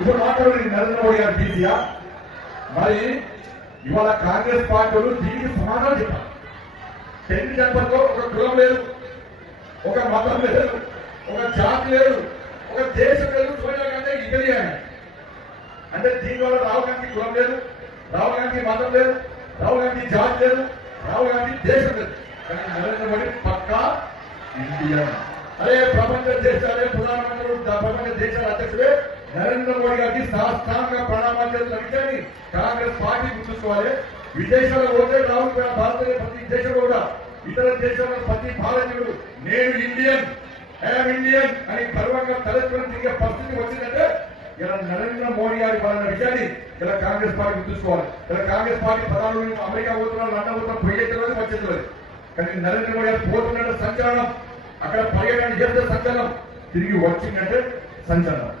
ఇప్పుడు మాట్లాడు నరేంద్ర మోడీ గారు బీసీయా? మరి ఇవాళ కాంగ్రెస్ పార్టీలు దీనికి సమాధానం చెప్పారు. 10 జనపథంలో ఒక కులం లేదు, ఒక మతం లేదు, ఒక జాతి లేదు, ఒక దేశం లేదు. సోనియా గాంధీ ఇటలీ అంటే దీనివల్ల రాహుల్ గాంధీ కులం లేదు, రాహుల్ గాంధీ మతం లేదు, రాహుల్ గాంధీ జాతి లేదు, రాహుల్ గాంధీ దేశం లేదు. కానీ నరేంద్ర మోడీ పక్కా ఇండియన్. అదే ప్రపంచ దేశాలే ప్రధానమంత్రులు, ప్రపంచ దేశాల అధ్యక్షుడే నరేంద్ర మోడీ గారికి సాష్టాంగ ప్రణామాలు చేస్తున్న విషయాన్ని కాంగ్రెస్ పార్టీ గుర్తుంచుకోవాలి. విదేశాల్లో పోతే రాహుల్ భారతీయ ప్రతి దేశంలో కూడా ఇతర దేశాల్లో ప్రతి భారతీయుడు నేను ఇండియన్, ఐఎమ్ ఇండియన్ అని గర్వంగా తలెత్తుకుని తిరిగే పరిస్థితి వచ్చిందంటే ఇలా నరేంద్ర మోడీ గారి వాళ్ళ విషయాన్ని ఇలా కాంగ్రెస్ పార్టీ గుర్తుంచుకోవాలి. ఇలా కాంగ్రెస్ పార్టీ ప్రధానులు అమెరికా పోతున్నారు, లండన్ పోతున్నారు, పోయేది వచ్చేది. కానీ నరేంద్ర మోడీ గారు పోతున్నట్టు సంచలనం, అక్కడ పర్యటన చేస్తే సంచలనం, తిరిగి వచ్చిందంటే సంచలనం.